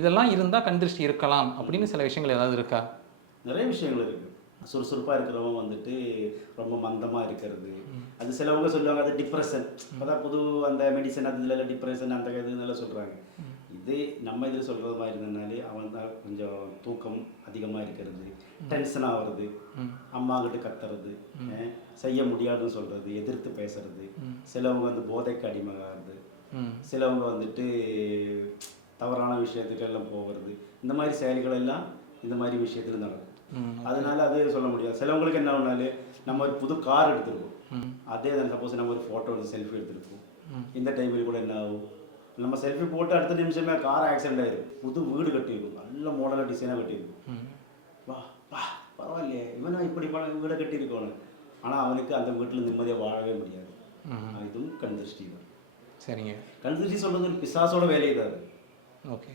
இதெல்லாம் இருந்தால் கண் திருஷ்டி இருக்கலாம் அப்படின்னு சில விஷயங்கள் ஏதாவது இருக்கா? நிறைய விஷயங்கள் இருக்குது. சுறுசுறுப்பாக இருக்கிறவங்க வந்துட்டு ரொம்ப மந்தமாக இருக்கிறது. அது சிலவங்க சொல்லுவாங்க அது டிப்ரெஷன். இப்போ தான் புது அந்த மெடிசன் அது இதில் டிப்ரெஷன் அந்த இதுன்னெல்லாம் சொல்கிறாங்க. இது நம்ம இதில் சொல்கிறது மாதிரி இருந்ததுனாலே அவன் தான் கொஞ்சம் தூக்கம் அதிகமாக இருக்கிறது, டென்ஷன் ஆகிறது, அம்மா கிட்ட கத்துறது, செய்ய முடியாதுன்னு சொல்கிறது, எதிர்த்து பேசுறது, சிலவங்க வந்து போதைக்கு அடிமையாகிறது, சிலவங்க வந்துட்டு தவறான விஷயத்துக்கு எல்லாம் போகிறது. இந்த மாதிரி செயல்கள் எல்லாம் இந்த மாதிரி விஷயத்தில் நடக்கும். அதனால அது சொல்ல முடியாது. சிலவங்களுக்கு என்ன ஆகுனாலே நம்ம ஒரு புது கார் எடுத்துருப்போம். அதே தான் சப்போஸ் நம்ம ஒரு ஃபோட்டோ வந்து செல்ஃபி எடுத்துருப்போம். இந்த டைமில் கூட என்ன ஆகும், நம்ம செல்ஃபி போட்டு அடுத்த நிமிஷமே கார் ஆக்சிடென்ட் ஆகிடும். புது வீடு கட்டியிருக்கும், நல்ல மாடலாக டிசைனாக கட்டியிருக்கும். வா வா பரவாயில்லையே இவனா இப்படி வீடை கட்டியிருக்கோன்னு. ஆனால் அவனுக்கு அந்த வீட்டில் நிம்மதியாக வாழவே முடியாது. இதுவும் கண் திருஷ்டி தான். சரிங்க. கண் திருஷ்டி சொல்கிறது பிசாசோட வேலையை தான். ஓகே.